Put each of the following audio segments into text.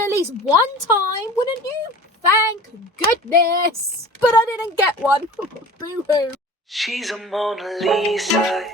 at least one time, wouldn't you? Thank goodness. But I didn't get one. Boo-hoo. She's a Mona Lisa.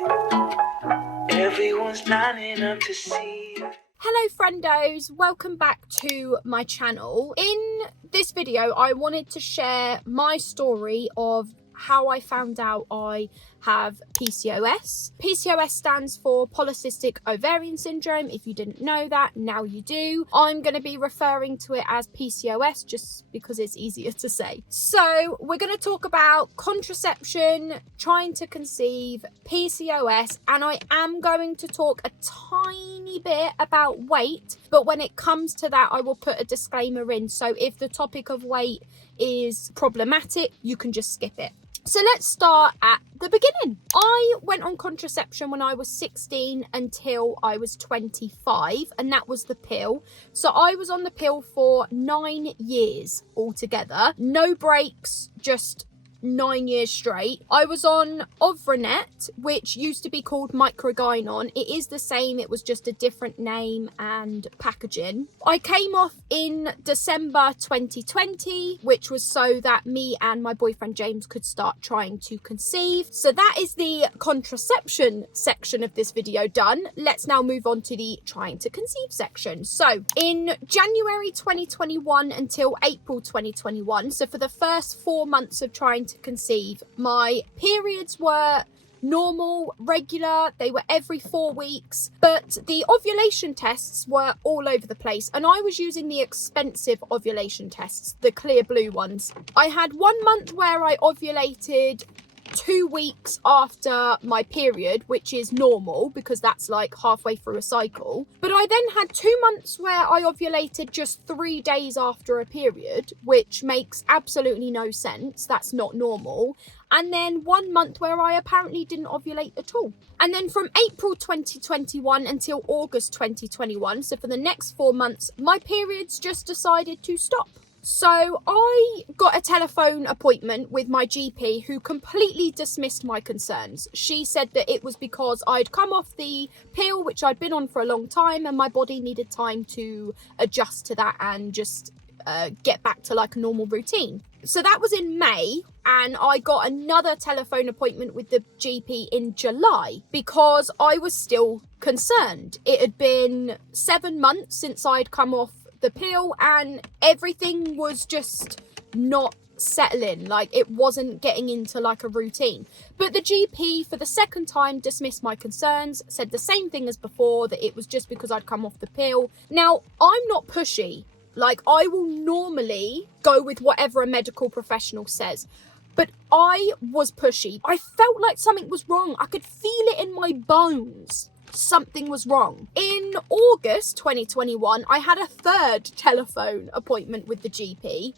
Everyone's lining up to see her. Hello friendos, welcome back to my channel. In this video I wanted to share my story of how I found out I have PCOS. PCOS stands for polycystic ovarian syndrome. If you didn't know that, now you do. I'm going to be referring to it as PCOS just because it's easier to say. So we're going to talk about contraception, trying to conceive, PCOS, and I am going to talk a tiny bit about weight, but when it comes to that I will put a disclaimer in, so if the topic of weight is problematic you can just skip it. So let's start at the beginning. I went on contraception when I was 16 until I was 25, and that was the pill. So I was on the pill for 9 years altogether. No breaks, just 9 years straight. I was on Ovranet, which used to be called Microgynon. It is the same, it was just a different name and packaging. I came off in December 2020, which was so that me and my boyfriend James could start trying to conceive. So that is the contraception section of this video done. Let's now move on to the trying to conceive section. So in January 2021 until April 2021, so for the first 4 months of trying to conceive, my periods were normal, regular, they were every 4 weeks, but the ovulation tests were all over the place, and I was using the expensive ovulation tests, the clear blue ones. I had 1 month where I ovulated 2 weeks after my period, which is normal because that's like halfway through a cycle. But I then had 2 months where I ovulated just 3 days after a period, which makes absolutely no sense. That's not normal. And then 1 month where I apparently didn't ovulate at all. And then from April 2021 until August 2021, so for the next 4 months, my periods just decided to stop. So I got a telephone appointment with my GP who completely dismissed my concerns. She said that it was because I'd come off the pill, which I'd been on for a long time, and my body needed time to adjust to that and just get back to like a normal routine. So that was in May, and I got another telephone appointment with the GP in July because I was still concerned. It had been 7 months since I'd come off the pill and everything was just not settling, like it wasn't getting into like a routine. But the GP for the second time dismissed my concerns, said the same thing as before, that it was just because I'd come off the pill. Now I'm not pushy, like I will normally go with whatever a medical professional says, but I was pushy. I felt like something was wrong. I could feel it in my bones. Something was wrong. In August 2021, I had a third telephone appointment with the GP.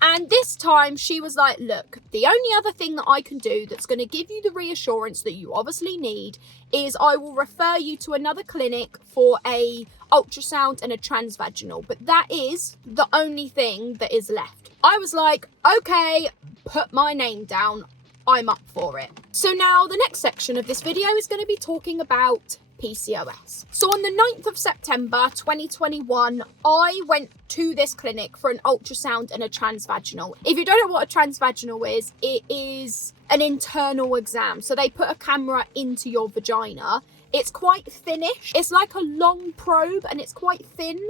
And this time she was like, look, the only other thing that I can do that's going to give you the reassurance that you obviously need is I will refer you to another clinic for a ultrasound and a transvaginal. But that is the only thing that is left. I was like, okay, put my name down. I'm up for it. So now the next section of this video is going to be talking about PCOS. So on the 9th of September 2021, I went to this clinic for an ultrasound and a transvaginal. If you don't know what a transvaginal is, it is an internal exam. So they put a camera into your vagina. It's quite thinnish. It's like a long probe and it's quite thin,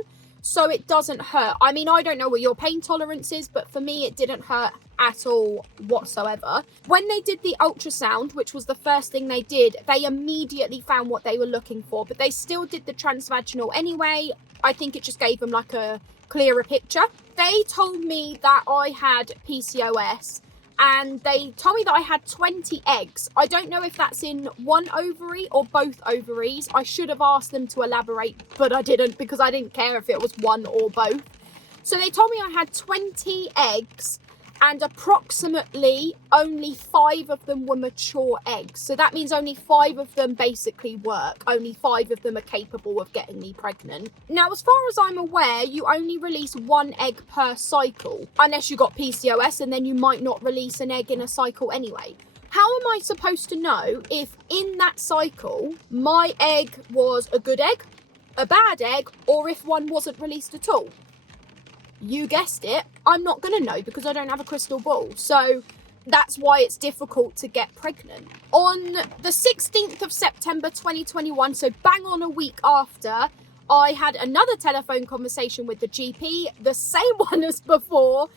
so it doesn't hurt. I mean, I don't know what your pain tolerance is, but for me, it didn't hurt at all whatsoever. When they did the ultrasound, which was the first thing they did, they immediately found what they were looking for, but they still did the transvaginal anyway. I think it just gave them like a clearer picture. They told me that I had PCOS, and they told me that I had 20 eggs. I don't know if that's in one ovary or both ovaries. I should have asked them to elaborate, but I didn't because I didn't care if it was one or both. So they told me I had 20 eggs and approximately only 5 of them were mature eggs. So that means only 5 of them basically work. Only 5 of them are capable of getting me pregnant. Now, as far as I'm aware, you only release 1 egg per cycle, unless you got PCOS, and then you might not release an egg in a cycle anyway. How am I supposed to know if in that cycle my egg was a good egg, a bad egg, or if one wasn't released at all? You guessed it, I'm not going to know because I don't have a crystal ball. So that's why it's difficult to get pregnant. On the 16th of September 2021, so bang on a week after, I had another telephone conversation with the GP, the same one as before,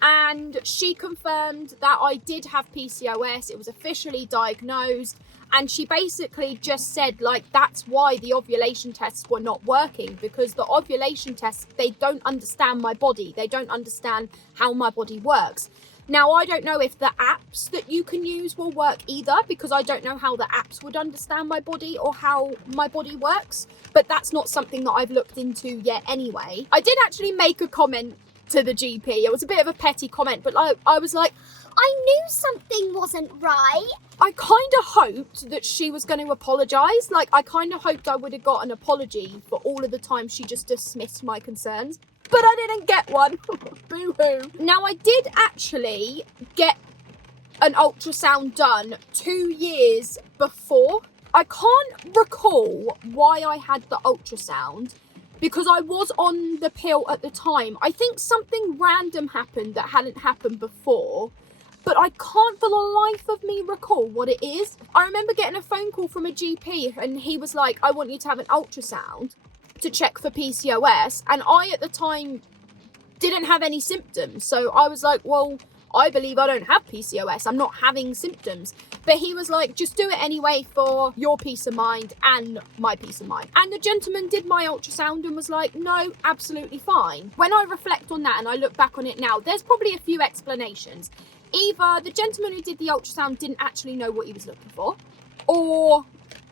and she confirmed that I did have PCOS. It was officially diagnosed, and she basically just said, like, that's why the ovulation tests were not working, because the ovulation tests, they don't understand my body. They don't understand how my body works. Now, I don't know if the apps that you can use will work either, because I don't know how the apps would understand my body or how my body works, but that's not something that I've looked into yet anyway. I did actually make a comment to the GP. It was a bit of a petty comment, but I was like, I knew something wasn't right. I kind of hoped that she was going to apologise. Like, I kind of hoped I would have got an apology for all of the time she just dismissed my concerns. But I didn't get one. Boo-hoo. Now, I did actually get an ultrasound done 2 years before. I can't recall why I had the ultrasound, because I was on the pill at the time. I think something random happened that hadn't happened before, but I can't for the life of me recall what it is. I remember getting a phone call from a GP and he was like, I want you to have an ultrasound to check for PCOS, and I at the time didn't have any symptoms, so I was like, well, I believe I don't have PCOS, I'm not having symptoms. But he was like, just do it anyway for your peace of mind and my peace of mind. And the gentleman did my ultrasound and was like, no, absolutely fine. When I reflect on that and I look back on it now, there's probably a few explanations. Either the gentleman who did the ultrasound didn't actually know what he was looking for, or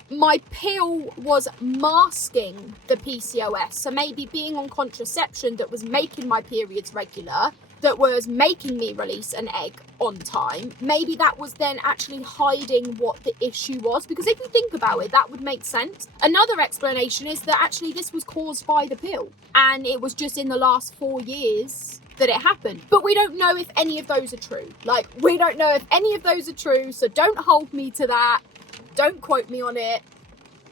my pill was masking the PCOS. So maybe being on contraception that was making my periods regular, that was making me release an egg on time, maybe that was then actually hiding what the issue was. Because if you think about it, that would make sense. Another explanation is that actually this was caused by the pill, and it was just in the last 4 years that it happened. But we don't know if any of those are true. Like, we don't know if any of those are true, so don't hold me to that. Don't quote me on it.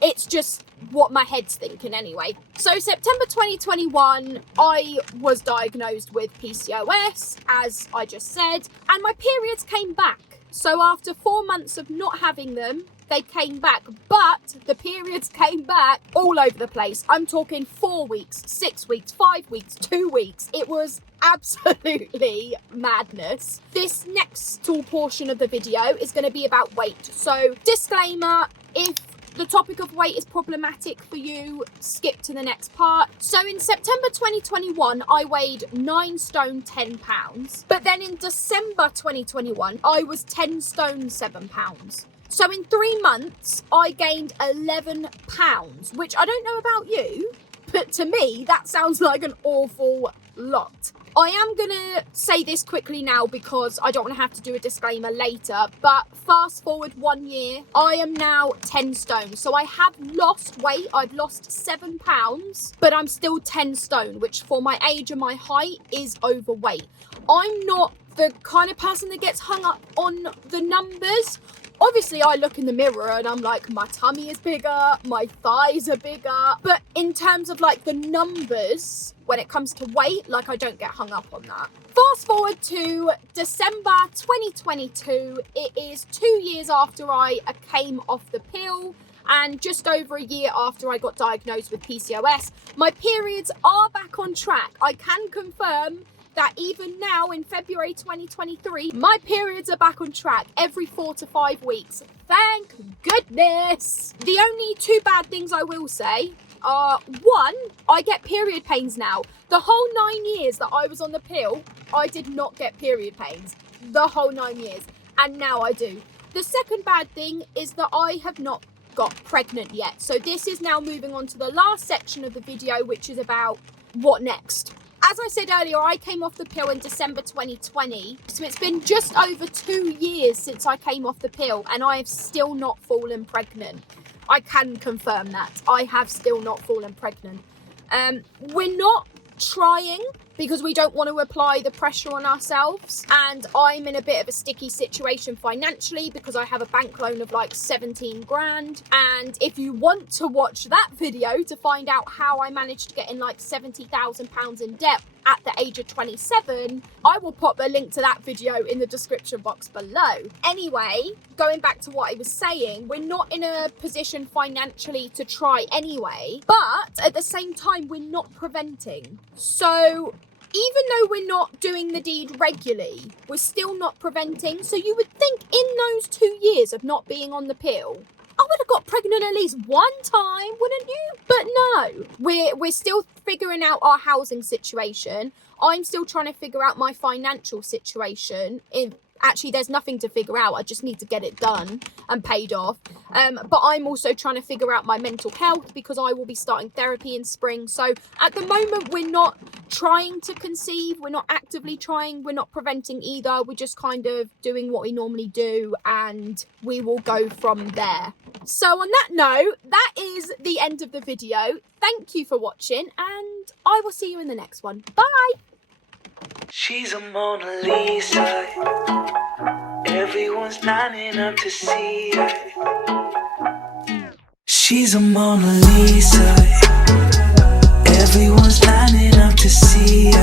It's just what my head's thinking anyway. So September 2021, I was diagnosed with PCOS, as I just said, and my periods came back. So after 4 months of not having them, they came back, but the periods came back all over the place. I'm talking 4 weeks, 6 weeks, 5 weeks, 2 weeks. It was absolutely madness. This next portion of the video is going to be about weight. So disclaimer, if the topic of weight is problematic for you, skip to the next part. So in September 2021, I weighed 9 stone 10 pounds. But then in December 2021, I was 10 stone 7 pounds. So in 3 months, I gained 11 pounds, which I don't know about you, but to me, that sounds like an awful lot. I am going to say this quickly now because I don't want to have to do a disclaimer later, but fast forward 1 year, I am now 10 stone. So I have lost weight. I've lost 7 pounds, but I'm still 10 stone, which for my age and my height is overweight. I'm not the kind of person that gets hung up on the numbers. Obviously, I look in the mirror and I'm like, my tummy is bigger, my thighs are bigger. But in terms of like the numbers, when it comes to weight, like I don't get hung up on that. Fast forward to December 2022. It is 2 years after I came off the pill and just over a year after I got diagnosed with PCOS. My periods are back on track. I can confirm that even now in February 2023, my periods are back on track every 4 to 5 weeks. Thank goodness. The only 2 bad things I will say are, 1, I get period pains now. The whole 9 years that I was on the pill, I did not get period pains. The whole 9 years. And now I do. The second bad thing is that I have not got pregnant yet. So this is now moving on to the last section of the video, which is about what next. As I said earlier, I came off the pill in December 2020, so it's been just over 2 years since I came off the pill, and I have still not fallen pregnant. I can confirm that. I have still not fallen pregnant. We're not trying because we don't want to apply the pressure on ourselves. And I'm in a bit of a sticky situation financially because I have a bank loan of like 17 grand. And if you want to watch that video to find out how I managed to get in like £70,000 in debt at the age of 27, I will pop a link to that video in the description box below. Anyway, going back to what I was saying, we're not in a position financially to try anyway, but at the same time, we're not preventing. So even though we're not doing the deed regularly, we're still not preventing. So you would think in those 2 years of not being on the pill, I would have got pregnant at least one time, wouldn't you? But no, we're still figuring out our housing situation. I'm still trying to figure out my financial situation. Actually, there's nothing to figure out. I just need to get it done and paid off. But I'm also trying to figure out my mental health because I will be starting therapy in spring. So at the moment, we're not trying to conceive. We're not actively trying. We're not preventing either. We're just kind of doing what we normally do, and we will go from there. So on that note, that is the end of the video. Thank you for watching, and I will see you in the next one. Bye! She's a Mona Lisa. Everyone's lining up to see her. She's a Mona Lisa. Everyone's lining up to see her.